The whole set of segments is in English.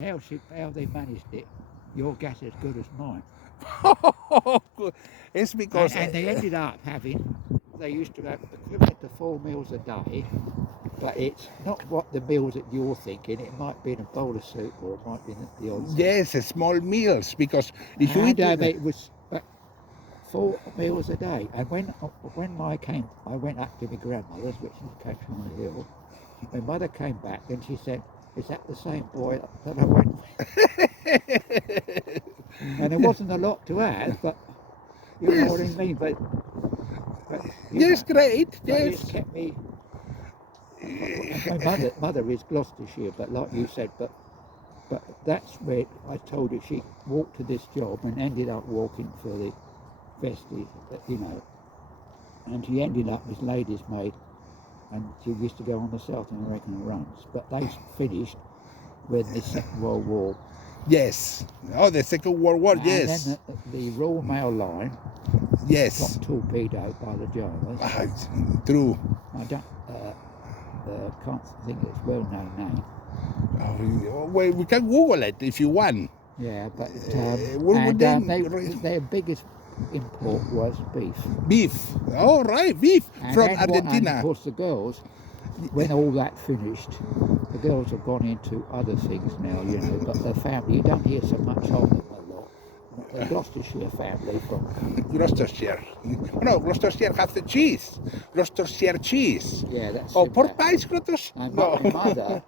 how they managed it, your guess as good as mine. It's because And they ended up having, they used to have equivalent to 4 meals a day, but it's not what the meals that you're thinking. It might be in a bowl of soup or it might be in the odd thing. yes, small meals, because if you And eat it was 4 meals a day. And when I went up to my grandmother's, which is Catherine on the Hill. My mother came back and she said, "Is that the same boy that I went with?" And there wasn't a lot to add, but you know what I mean. But yes, great, but yes. it's kept me. My mother is Gloucestershire, but like you said, but that's where I told her she walked to this job and ended up walking for the festive, you know, and she ended up as ladies' maid, and she used to go on the South American runs, but they finished when the Second World War. Yes. Oh, the Second World War, And yes. then the Royal Mail line Yes. got torpedoed by the Germans. True. I don't, can't think it's well-known name. Well, we can Google it if you want. Yeah, but their biggest import was beef. Beef. Oh, right, beef from Argentina. And of course, the girls, when all that finished, the girls have gone into other things now, you know, but the family, you don't hear so much of them a lot. The Gloucestershire family from... Gloucestershire. No, Gloucestershire has the cheese. Gloucestershire cheese. Yeah, that's... Oh, pork pies, Gloucestershire? And my mother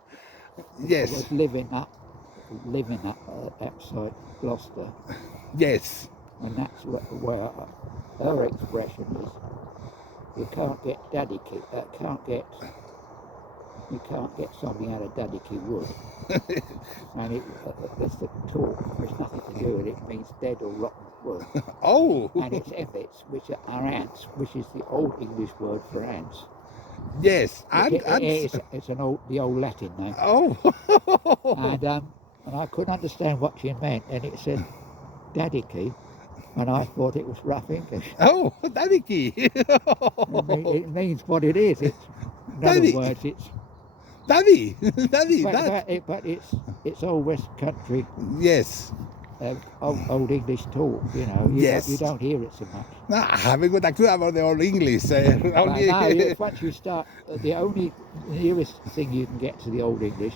yes. was living up outside Gloucester. Yes. And that's where her expression is, you can't get you can't get something out of Daddy Key wood. And it's the talk, there's nothing to do with it, it means dead or rotten wood. Oh! And it's effets, which are ants, which is the old English word for ants. Yes, it's the old Latin name. Oh! And I couldn't understand what she meant, and it said Daddy Key. And I thought it was rough English. Oh, Daddy Key. It means what it is. It's, in other words, it's Daddy. But it's old West Country. Yes. Old English talk. You know. You don't hear it so much. No, I haven't got a clue about the old English. Once you start, the only nearest thing you can get to the old English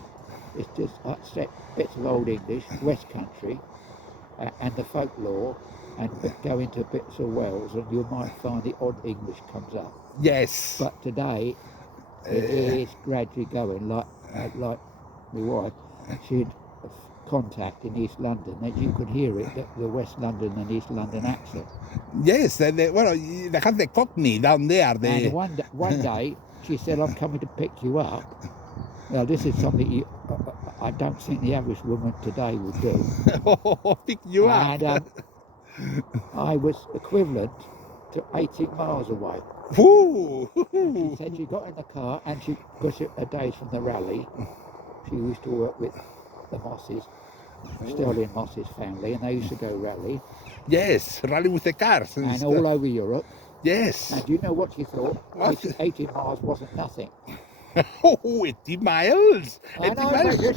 is just bits of old English, West Country, and the folklore. And go into bits of Wales, and you might find the odd English comes up. Yes. But today, it is gradually going. Like my wife, she had contact in East London, that you could hear it, the West London and East London accent. Yes, they have the Cockney down there. And one day, she said, "I'm coming to pick you up." Now, this is something I don't think the average woman today would do. Pick you up. And, I was equivalent to 18 miles away. Ooh. She said she got in the car and because her days from the rally, she used to work with the Mosses, Sterling Moss's family, and they used to go rally. Yes, rally with the cars. And all over Europe. Yes. And you know what she thought? 18 miles wasn't nothing. Oh, 80 miles! I know,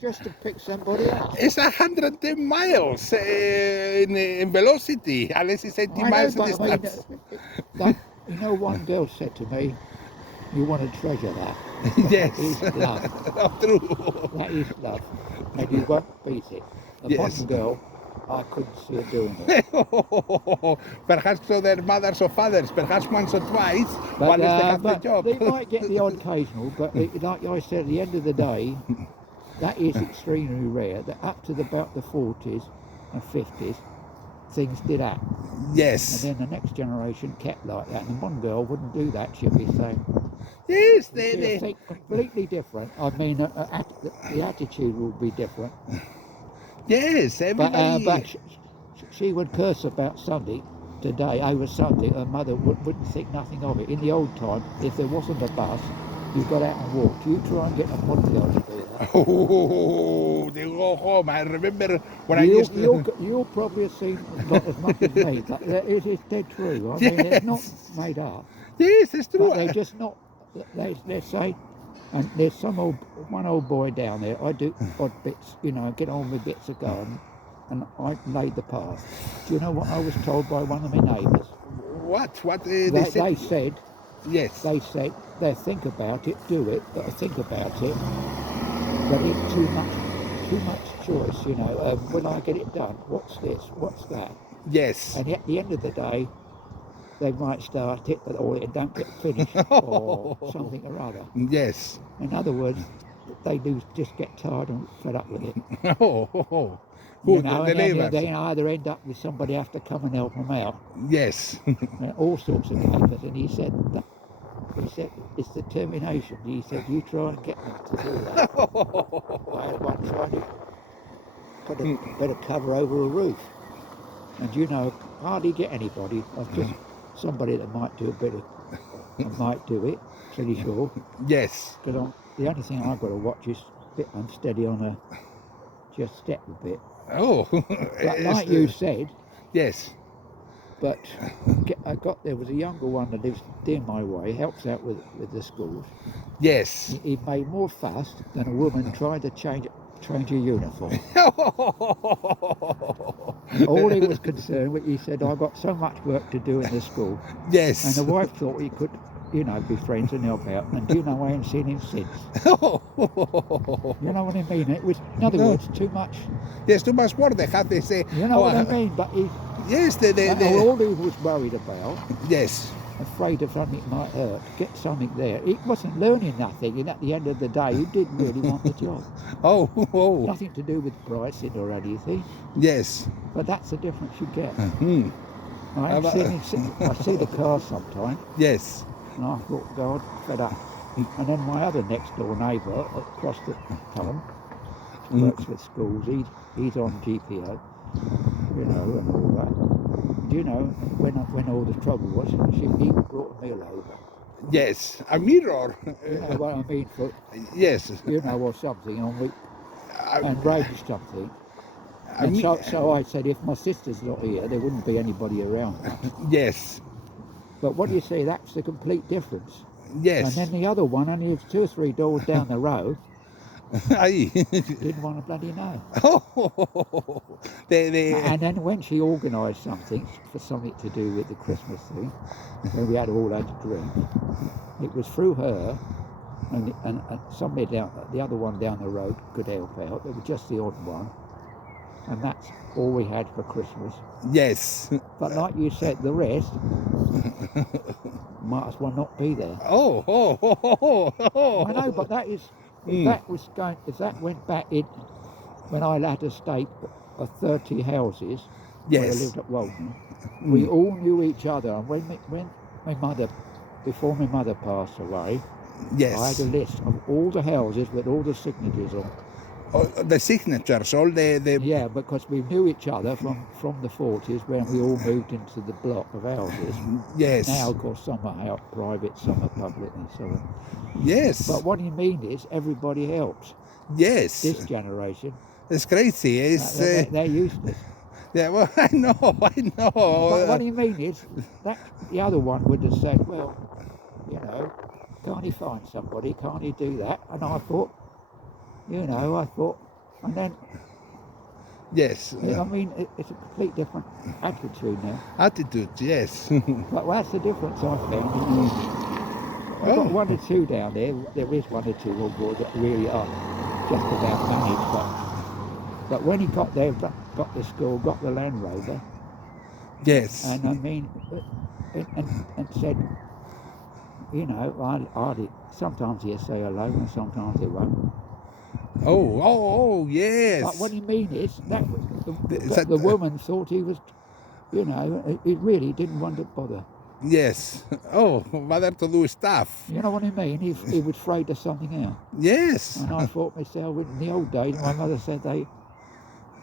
just to pick somebody up. It's 110 miles in velocity, unless it's 80 miles in distance. You know, one girl said to me, "You want to treasure that." Yes. That is love. True. That is love. And you won't beat it. One girl, I couldn't see her doing it. Perhaps so their mothers or fathers, perhaps once or twice, while they have the job. They might get the odd occasional, but like I said, at the end of the day, that is extremely rare. That up to about the 40s and 50s, things did happen. Yes. And then the next generation kept like that. And one girl wouldn't do that. She'd be saying, yes, they completely different. I mean, the attitude will be different. Yes, everybody. But she would curse about Sunday today, over Sunday. Her mother wouldn't think nothing of it. In the old time, if there wasn't a bus, you got out and walked. You try and get a Mondial to do that. Oh, they go home. I remember when I used to... You'll probably have seen not as much as me, but it is dead true. I mean, it's not made up. Yes, it's true. But they're just not, they say, And there's one old boy down there. I do odd bits, get on with bits of garden, and I laid the path. Do you know what I was told by one of my neighbours? What They said, Yes. they said, they think about it, do it, but think about it. But it's too much choice, will I get it done? What's this? What's that? Yes. And at the end of the day, they might start it, or it don't get finished, or something or other. Yes. In other words, they do just get tired and fed up with it. Who, And the then neighbors? they either end up with somebody have to come and help them out, Yes. and all sorts of capers. And he said, it's determination. He said, you try and get them to do that. I had one trying to put a bit of cover over a roof, and hardly get anybody. I was just somebody that might do might do it, pretty sure. Yes. Because the only thing I've got to watch is a bit unsteady on just step a bit. Oh. But like you said, Yes. but there was a younger one that lives near my way, helps out with the schools. Yes. He made more fuss than a woman trying to change a uniform. All he was concerned with, he said, I've got so much work to do in the school. Yes. And the wife thought he could, be friends and help out. And I ain't seen him since. You know what I mean? It was, in other words, too much. Yes, too much work. They had to say. You know what I mean? But Yes, all he was worried about, yes. afraid of something might hurt, get something there. He wasn't learning nothing, and at the end of the day, he didn't really want the job. Oh. Nothing to do with pricing or anything, Yes. but that's the difference you get. Hmm. I see the car sometimes, Yes. and I thought, God, fed up. And then my other next door neighbour across the Tom, works with schools, he's on GPO, and all that. When all the trouble was, he brought a meal over. Yes. A mirror. You know what I mean? Yes. Or something, and raised something. A And mi- so I said, if my sister's not here, there wouldn't be anybody around. Yes. But what do you see? That's the complete difference. Yes. And then the other one, only 2 or 3 doors down the road, Ahí. didn't want to bloody know. Oh. And then when she organised something to do with the Christmas thing, when we all had a drink, it was through her, and somebody the other one down the road could help out. It was just the odd one, and that's all we had for Christmas. Yes. But like you said, the rest might as well not be there. Oh. I know, but that is, if that went back in when I had a estate of 30 houses, where I Yes. lived at Walton, we all knew each other. And when my mother, before my mother passed away, Yes. I had a list of all the houses with all the signatures on. Oh, the signatures, all the Yeah, because we knew each other from the 40s when we all moved into the block of houses. Yes. Now, of course, some are out private, some are public, and so on. Yes. But what you mean is everybody helps. Yes. This generation, It's crazy. It's they're useless. yeah. Well, I know. But what do you mean is that the other one would have said, well, can't he find somebody? Can't he do that? And I thought, and then, Yes. I mean, it's a complete different attitude now. Attitude. Yes. But that's the difference I found. I've got 1 or 2 down there. There is 1 or 2 old boys that really are just about managed. But when he got there, got the school, got the Land Rover, Yes. and I mean, and said, sometimes he'll say hello and sometimes he won't. Oh. Yes. But what he mean is that that- the woman thought he was, he really didn't want to bother. Yes. Oh, bother to do stuff. You know what I mean? He was afraid of something else. Yes. And I thought myself, in the old days, my mother said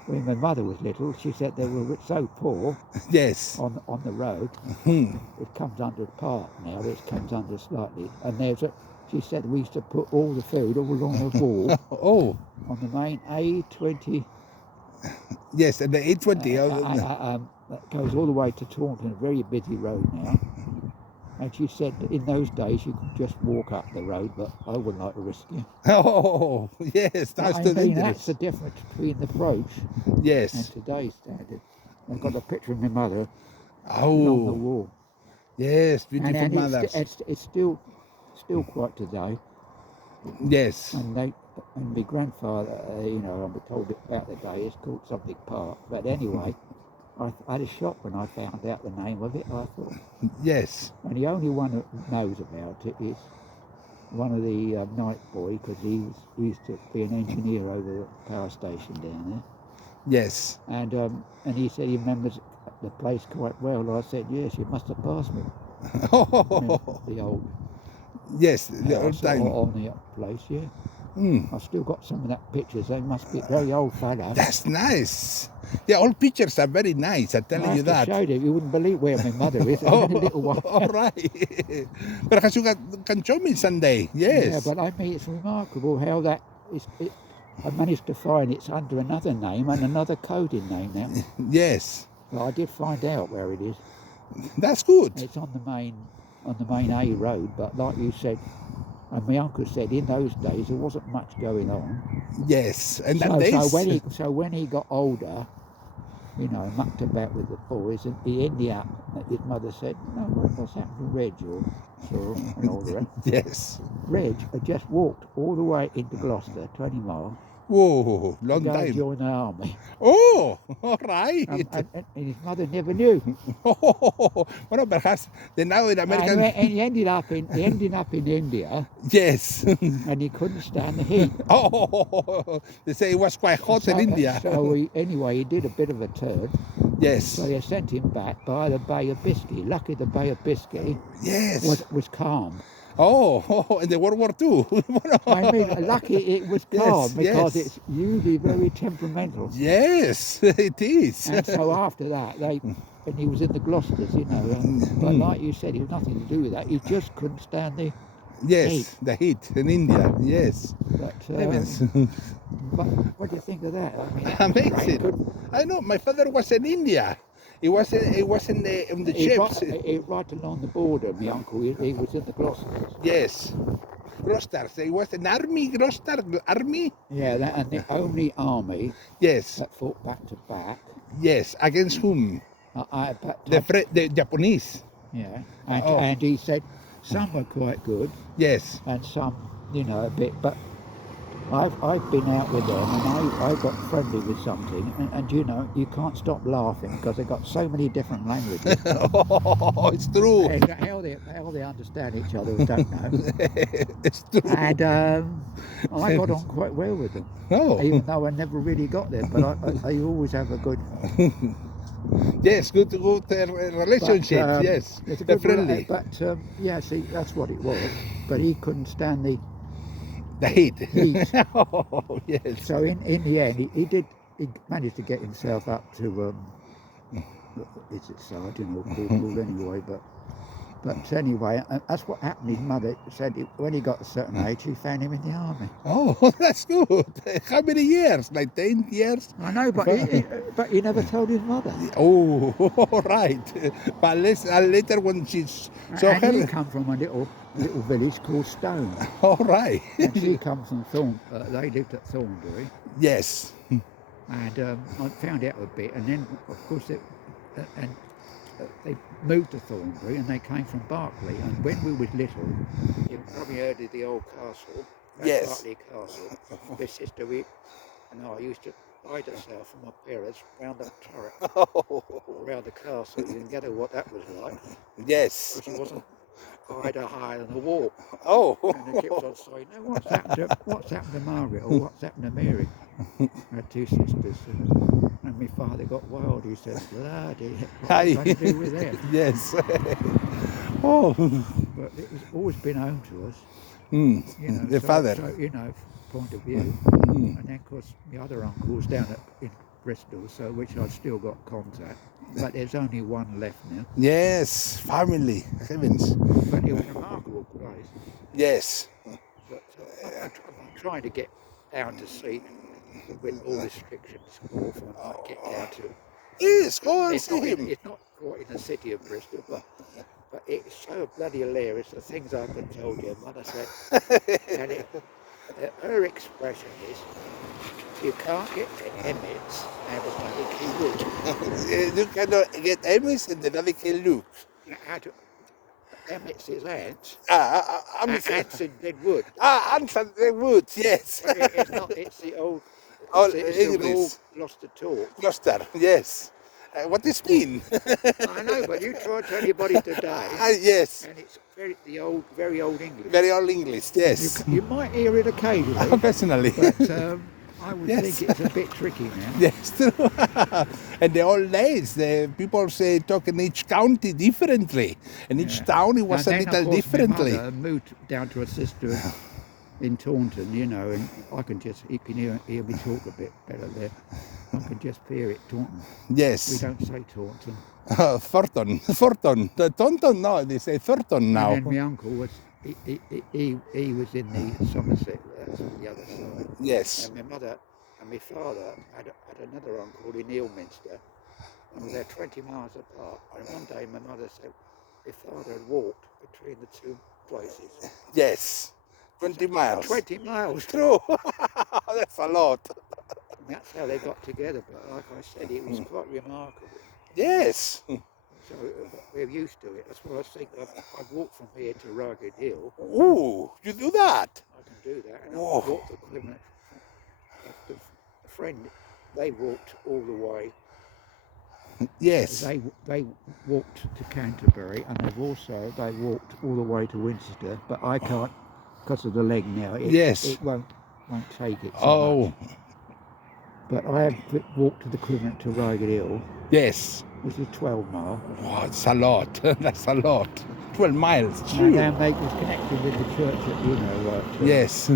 when my mother was little, she said they were so poor Yes. on the road. Hmm. It comes under the park now, it comes under slightly. And she said we used to put all the food all along the wall Oh. on the main A20. Yes. And the 820. That goes all the way to Taunton, a very busy road now. And she said that in those days you could just walk up the road, but I wouldn't like to risk you. Oh, yes, But that's I too mean, that's dangerous. the difference between the brooch and Yes. today's standard. I've got a picture of my mother along the Oh, wall, yes, and beautiful mothers. it's still quite today. Yes. And my grandfather, you know, I'm told about the day. It's called something Park. But anyway, I had a shock when I found out the name of it. I thought, Yes. and the only one that knows about it is one of the night boy, because he used to be an engineer over the power station down Yes. there, and he said he remembers the place quite well. I said, yes, you must have passed me. You know, the old Yes, the old house time. on the place, yeah. Mm. I've still got some of that pictures. They must be very old fella. That's nice. The old pictures are very nice, I'm telling you that. I have to show you. You wouldn't believe where my mother is. Oh, In a little while. all right. Perhaps you can show me someday. Yes. Yeah, but I mean, it's remarkable how that is. I managed to find it's under another name and another coded name now. Yes. But I did find out where it is. That's good. It's on the main A road. But like you said, and my uncle said, in those days there wasn't much going on. Yes. And that So when he got older, you know, mucked about with the boys, and he ended up, his mother said, no, what's happened to Reg or Cyril and all the rest? Yes. Reg had just walked all the way into Gloucester, 20 miles, Whoa, to long go and time. join the army. Oh, all right. And his mother never knew. Well, perhaps they now in American. And he ended up in India, Yes. and he couldn't stand the heat. Oh, they say it was quite hot in India. So he did a bit of a turn. Yes. So they sent him back by the Bay of Biscay. Lucky the Bay of Biscay Yes. was calm. Oh, in the World War II. I mean, lucky it was calm, because yes. it's usually very temperamental. Yes, it is. And so after that, and he was in the Gloucesters, you know. But like you said, it was nothing to do with that. He just couldn't stand the Yes, heat. the heat in India. Yes. But, Heavens. but what do you think of that? I mean, Amazing. I know. My father was in India. He was in the ships. Right along the border, my uncle. He was in the Gloucesters. Yes. Gloucester. He was an army. Gloucester army. Yeah, and the only army Yes. that fought back to back. Yes. Against whom? The Japanese. Yeah, and he said some were quite good, Yes. and some, you know, a bit. But I've been out with them, and I got friendly with something, and you know, you can't stop laughing because they've got so many different languages. Oh, it's true. And how they understand each other, I don't know. It's true. And I got on quite well with them, Oh. even though I never really got there. But I always have a good. Yes, good relationships. But, yes, it's a they're good friendly. But yeah, see, that's what it was. But he couldn't stand the heat. heat. Oh, yes. So in the end, he managed to get himself up to is it sergeant or corporal anyway? But anyway, that's what happened. His mother said when he got a certain age, he found him in the army. Oh, that's good. How many years? Like 10 years? I know, but he never told his mother. Oh, all right. But later when she saw And he her. come from a little village called Stone. All right. And she comes from they lived at Thornbury. Yes. And I found out a bit, and then of course they moved to Thornbury, and they came from Berkeley. And when we was little, you probably heard of the old castle. Yes. Berkeley Castle. My sister, and I used to hide herself from my parents round that turret, Oh, around the castle. You can gather what that was like. yes. She wasn't higher than a wall. Oh. And they kept on saying, "No, what's happened to Margaret, or what's happened to Mary?" I had two sisters, and my father got wild. He said, "Bloody, what's got to do with them?" Yes. Oh. But it's always been home to us, Mm. you know. The father. So, you know, point of view. Mm. And then, of course, my other uncle's down in Bristol, so which I've still got contact. But there's only one left now. Yes, family. Heavens. But it was a remarkable place. Yes. But I'm trying to get down to see, with all restrictions, awful, I get down to. Yes, go and It's see not, him. it's not quite in the city of Bristol, but but it's so bloody hilarious, the things I can tell you. Mother said, and her expression is, you can't get emmets out of bloody key wood. You cannot get emmets and another can look. Out of, emmets is ants. Ants In dead wood. ants and the woods, yes. It's not. It's the old. Old It's English. the old Gloucester talk. Gloucester, yes. What does it mean? I know, but you try to tell anybody today, Yes, and it's very old English. very old English, yes. You might hear it occasionally, Personally. but I would Yes. think it's a bit tricky now. Yes, true. And the old days, the people say talk in each county differently. In each town it was And a then, little of course, differently. My mother moved down to a sister in Taunton, you know, and I can just, you can hear me talk a bit better there. I can just hear it, Taunton. We Yes. don't say Taunton. Thornton. The Taunton, no, they say Thornton now. And then my uncle was, he was in the Somerset, that's on the other side. Yes. And my mother and my father had another uncle in Ilminster, and they're 20 miles apart. And one day my mother said, my father had walked between the two places. Yes. 20 miles. 20 miles. True. That's a lot. And that's how they got together, but like I said, it was quite remarkable. Yes. So we're used to it. That's why I think I've walked from here to Rugged Hill. Ooh, you do that? I can do that. And Whoa. I've walked the equivalent. The friend, they walked all the way. Yes. They walked to Canterbury, and they walked all the way to Winchester. But I can't, because of the leg now. Yes. It won't take it. So Oh, much. But I have walked to the equivalent to Rugged Hill, yes. which is 12 miles. Wow, it's a lot. That's a lot. 12 miles. And Phew. then they was connected with the church at, you know. Yes.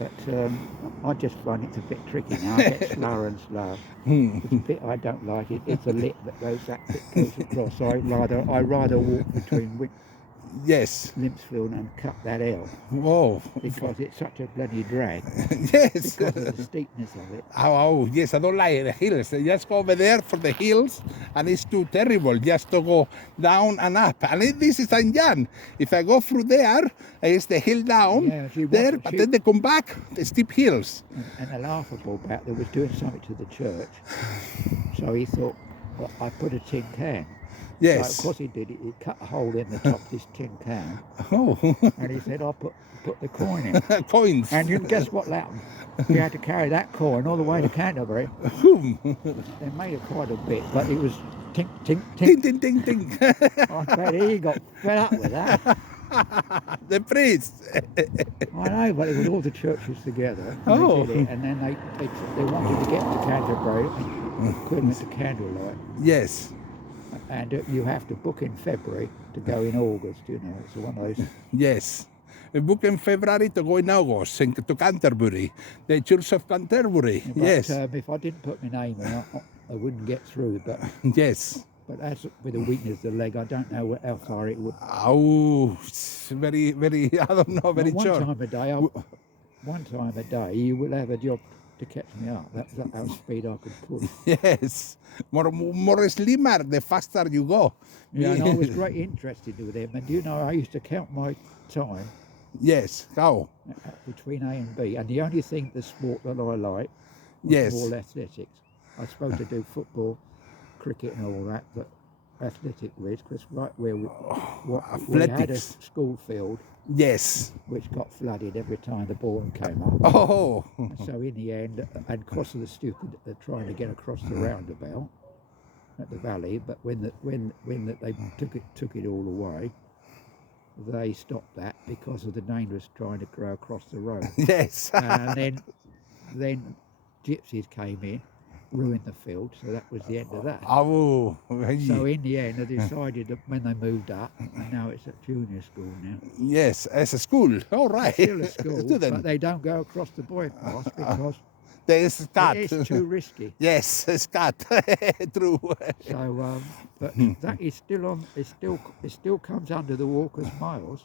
But I just find it a bit tricky now. I get slower and slower. It's a bit I don't like it. It's a lip that goes across. So I rather walk between Yes. Limpsfield and cut that out Whoa. because it's such a bloody drag Yes. because of the steepness of it. Oh, yes, I don't like the hills. I just go over there for the hills, and it's too terrible just to go down and up. And this is St. John. If I go through there, it's the hill down Yeah, she there, wanted- but she- then they come back, the steep hills. And the laughable about there was doing something to the church. So he thought, well, I put a tin can. So Yes. of course he did. He cut a hole in the top of this tin can, Oh, and he said, "I'll put the coin in." coins. And you guess what happened? You had to carry that coin all the way to Canterbury. Boom. They made it quite a bit, but it was tink, tink, Ting, tink. ting, ting, ting. I bet he got fed up with that. The priest. I know, but it was all the churches together. And Oh. They did it, and then they wanted to get to Canterbury, equivalent to candlelight. Yes. And you have to book in February to go in August, you know. It's one of those. Yes. We book in February to go in August to Canterbury, the Church of Canterbury. But, Yes. if I didn't put my name in, I wouldn't get through. Yes. But as with the weakness of the leg, I don't know how far it would. Oh, it's very, very, I don't know, very One short. time a day, you will have a job to catch me up. That's how speed I could push. Yes. More slimmer, the faster you go. Yeah, and I was great interested with them. And you know, I used to count my time Yes. How? between A and B. And the only thing, the sport that I like, was Yes. all athletics. I was supposed to do football, cricket and all that, but athletic was because right where we had a Athletics. school field Yes. which got flooded every time the ball came up. Oh. So in the end, and because of the stupid trying to get across the roundabout at the valley, but when they took it all away, they stopped that because of the dangerous trying to go across the road. Yes. And then gypsies came in, ruined the field, so that was the end of that. Oh. So in the end, I decided that when they moved up, and now it's at junior school now. Yes, as a school. All right. Still a school, Student. but they don't go across the bypass because There's cat. it's too risky. Yes, it's cat. True. So, but that is still on. It still comes under the Walker's Miles.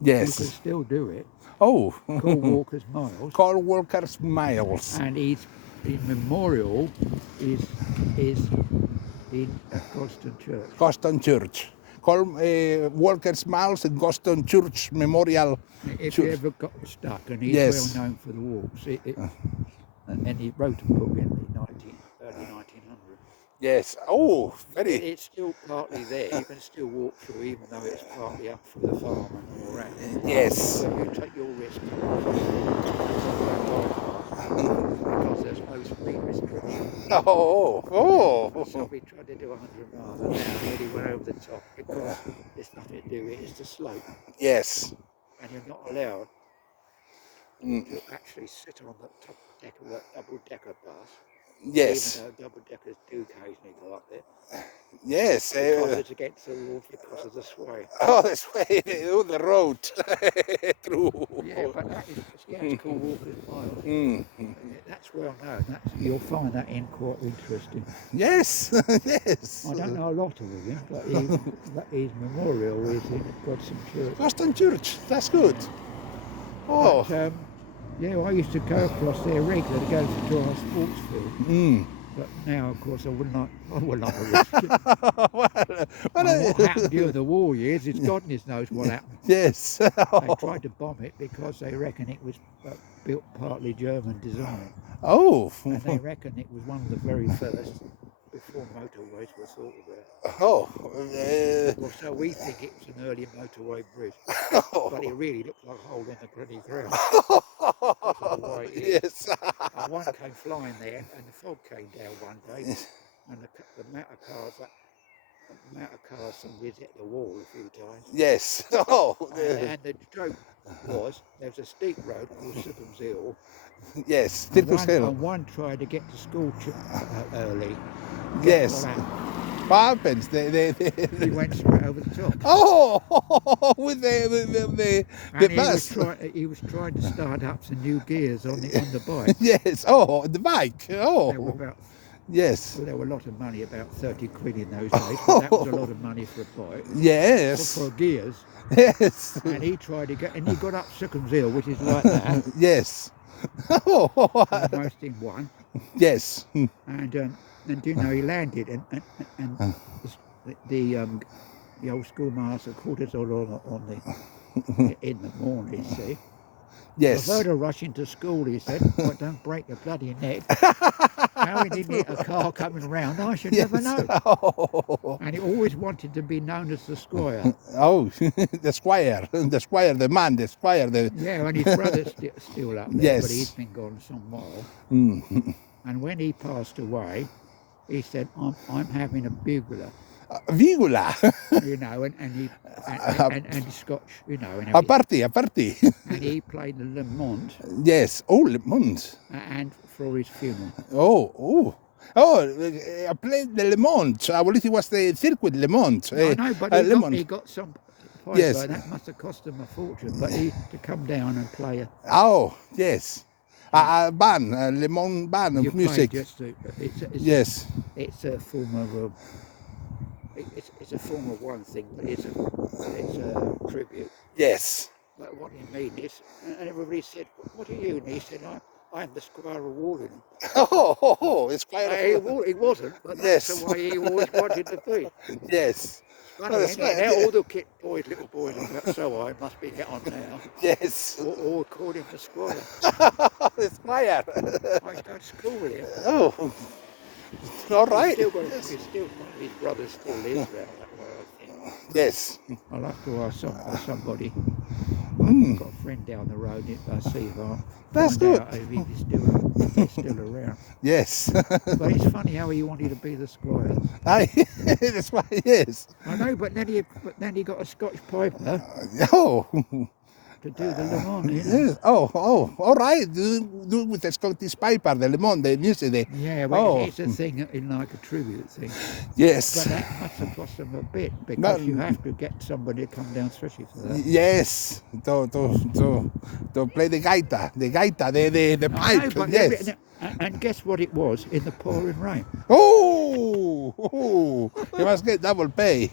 You can Yes. still do it. Oh. Called Walker's Miles, Carl Walker's Miles. and his memorial is in Goston Church. Goston Church. called Walker's Mills and Goston Church Memorial. If Church. you ever got stuck, and he's Yes. well known for the walks, and he wrote a book in the early 1900s. Yes. Oh, very. It's still partly there. You can still walk through, even though it's partly up for the farm and all that. Yes. But you take your risk because there's no speed restriction. Oh. Somebody tried to do 100 miles an hour and he went over the top because there's nothing to do with it. It's the slope, Yes. and you're not allowed Mm. to actually sit on the top deck of a double-decker bus. Yes. Even though double-deckers do occasionally go up there. Yes. Because it's against the rules because of the sway. Oh, this way, the road. True. Yeah, but it's called Walker's Miles. Mm. That's well known. You'll find that in quite interesting. Yes. Yes. I don't know a lot of him, but his memorial is in Godson Church. Goston Church. That's good. Oh. But, yeah, I used to go across there regularly to go to our sports field. Mm. But now, of course, I would not risk it. Well, And what happened during the war years is God knows what happened. yes. They tried to bomb it because they reckon it was built partly German design. Oh. And they reckon it was one of the very first before motorways were thought about. Oh. Well, so we think it was an early motorway bridge, but it really looked like a hole in the bloody ground. Because of the way it is. Yes. And one came flying there, and the fog came down one day, and the amount of cars somebody's hit the wall a few times. Yes. Oh. And the joke was there was a steep road called Sippham's Hill. Yes. And Tirkus Hill. one tried to get to school early. Yes. What happened? What happens? He went straight over the top. Oh, with the And bus. he was trying to start up some new gears on the bike. Yes. Oh, the bike. There were Oh. Yes. there were a lot of money, about 30 quid in those days, but that was a lot of money for a bike. Yes. For gears. Yes. And he tried to get, and he got up Sickham's Hill, which is like that, Yes. Oh. almost in one. Yes. And you know, he landed, and the old schoolmaster called us all in the morning, see. Yes. I've heard her rush into school, he said, but don't break your bloody neck. How he didn't hit a car coming round, I should never know. Oh. And he always wanted to be known as the squire. Oh, the squire, the man, the squire. Yeah, and his brother's still up there, Yes. but he's been gone some while. Mm. And when he passed away, he said, I'm having a bugler, Vigula. you know, and Scotch, you know, and A everything. party. And he played the Le Mans Yes. Oh, Le Mans. and for his funeral. Oh. I played the Le Mans. I believe it was the circuit Le Mans. I know, but Le Mans. he got some prize. Yes. That must have cost him a fortune. But he to come down and play Oh, yes. A band, a Le Mans band you of play music. just Yes. it's a form of it's a form of one thing, but it's a tribute. Yes. But what he mean is, and everybody said, "What are you?" And he said, "I'm the Squire of Wallingham." It's quite He wasn't, but that's Yes. the way he always wanted to be. Yes. Funny, that's isn't it? right, Now yeah. all the little boys about so I must be get on now. Yes. Or called him the Squire. The squire. I used to go to school with him. Oh. All right. His brother still lives out that way, I think. Yes. I'll have to ask somebody. Mm. I've got a friend down the road, see if I That's find good. out if he's still around. Yes. But it's funny how he wanted to be the Squire. That's why. Yes. I know, but then he got a Scotch piper Oh. to do the Le Mans, you know? Yes. Oh. All right. Do with the Scottish Piper, the Le Mans, the music. Yeah, well, Oh. it's a thing in like a tribute thing. But Yes. that must have cost them a bit because you have to get somebody to come down, especially for that. Yes. To play the gaita, the I pipe. know, but Yes. and guess what it was in the pouring rain? Oh, you must get double pay.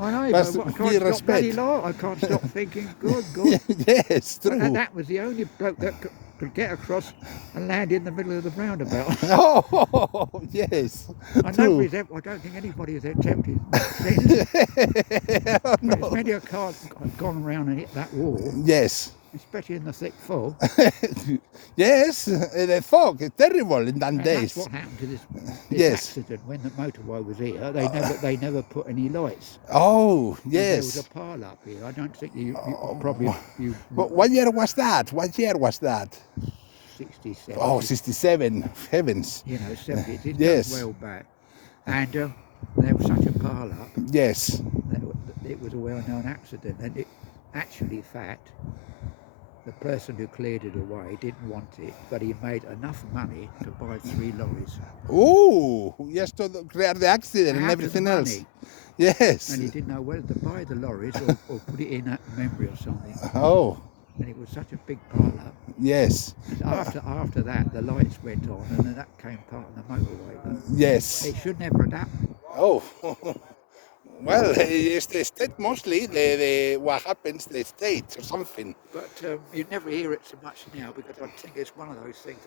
I know, Must but I be can't stop respect. bloody laugh. I can't stop thinking, good God. Yes, true. And that was the only bloke that could get across and land in the middle of the roundabout. Oh, yes. I True. I don't think anybody has attempted since. Oh, But no. as many a car's gone around and hit that wall, Yes. especially in the thick fog. Yes, the fog is terrible in them And that's days. what happened to this Yes. accident when the motorway was here. They never put any lights. Oh, And there was yes. a pile up here. I don't think you probably you But what year was that? What year was that? 67. Oh, 67. Heavens. You know, 70s. It Yes. goes well back. And there was such a pile up Yes. that it was a well-known accident. And it actually, fact, the person who cleared it away didn't want it, but he made enough money to buy 3 lorries. Oh, yes, to clear the accident and Out of everything the else. money. Yes. And he didn't know whether to buy the lorries or put it in a memory or something. Oh, And it was such a big pile up. yes. After that, the lights went on, and then that came part of the motorway. But Yes. it should never have happened. Oh. Well, it's the state mostly, what happens, the state or something. But you never hear it so much now because I think it's one of those things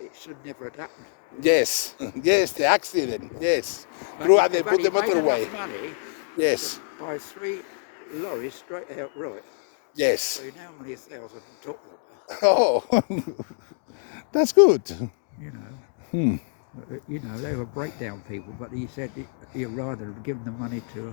it should never have happened. Yes, yes, the accident, yes. But Through he- they but put he the made motorway. enough money Yes, to buy 3 lorries straight out right. yes. So you now only 1,000 on top of it. Oh, that's good. You know. Hmm. You know, they were breakdown people, but he said he'd rather have given the money to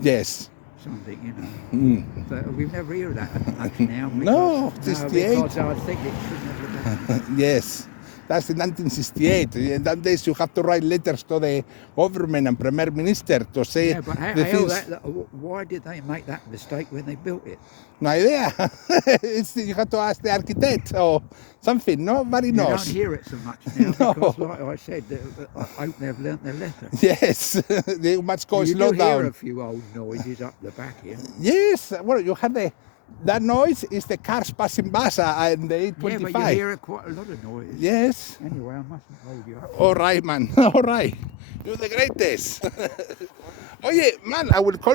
Yes. something, you know. Hmm. But we never hear that much now. No, because 68. I think it should never have happened. Yes. That's in 1968. In that days, you have to write letters to the government and Premier Minister to say Yeah, but the things. why did they make that mistake when they built it? No idea. You have to ask the architect or something. Nobody You don't knows. hear it so much now No. because, like I said, I hope they've learnt their lesson. Yes, they must go You slow do hear down. a few old noises up the back here. Yes, well, you have that noise is the cars passing by and the Yeah, but you 825. hear quite a lot of noise. Yes. Anyway, I mustn't hold you up. All right, man. All right. You're the greatest. Oye, man, I will call